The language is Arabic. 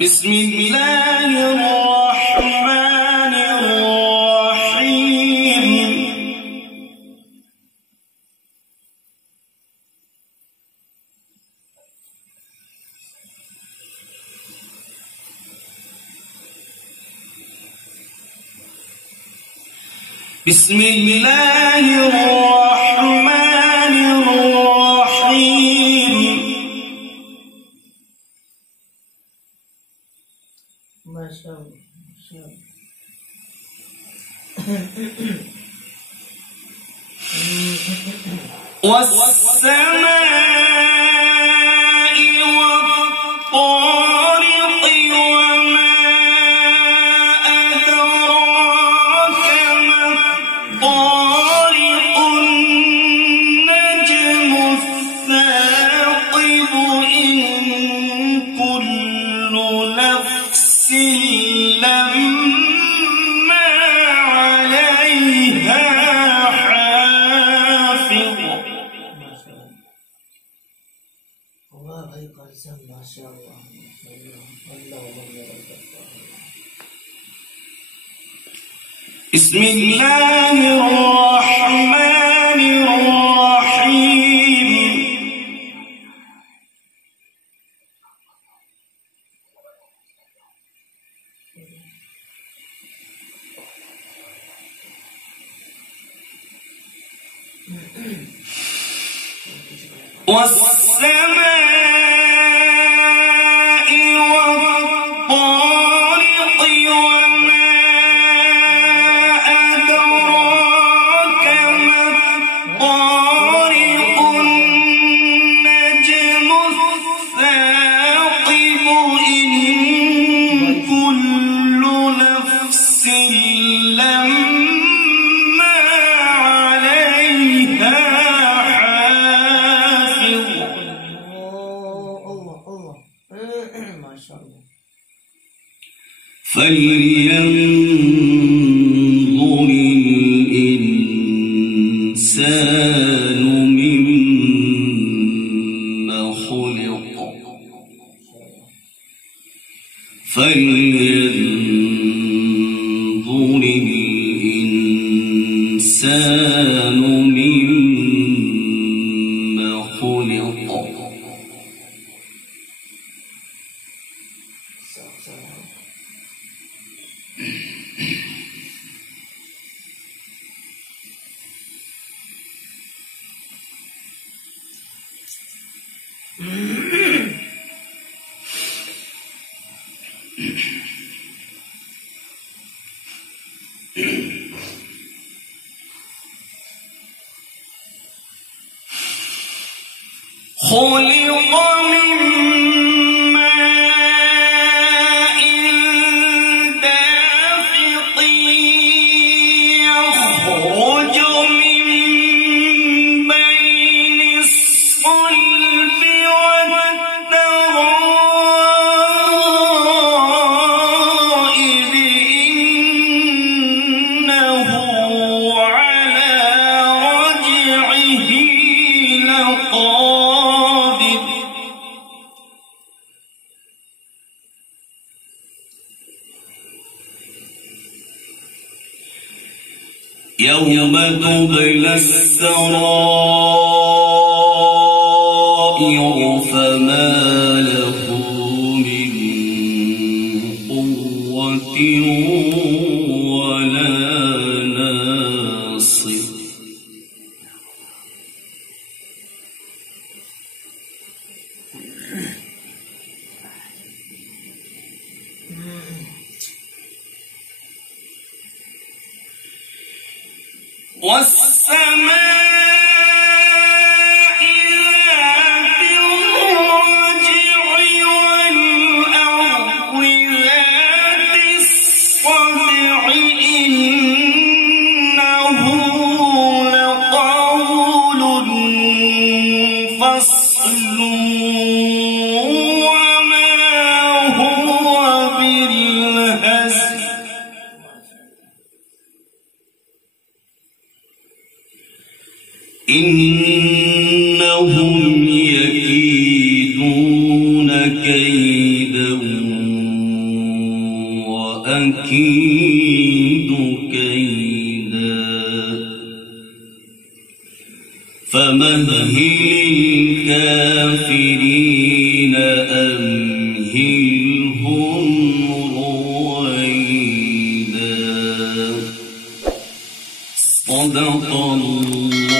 بسم الله الرحمن الرحيم. بسم الله الرحمن الرحيم. ما شاء الله ما شاء الله. والسماء والطارق وما أدراك ما الطارق النجم الثاقب إن كل نفس لما عليها حافظ. الله غيب الزم. ما شاء الله ما شاء الله. الله بسم الله الرحمن الرحيم. والسماء والطارق وما أدراك ما الطارق النجم الثاقب إن كل نفس لما عليها حافظ. ما شاء الله. فلينظر الإنسان مما خلق. فلينظر الإنسان مما خلق. خلق من ماء دافق يخرج من بين الصلب والترائب إنه على رجعه لقادر. يوم تبلى السرائر فما له من قوة ولا ناصر. والسماء ذات الرجع والأرض ذات الصدع إنه لقول فصل وما هو بالهزل. إنهم يكيدون أكيد كيدا فمهل الكافرين أمهلهم رويدا صدق الله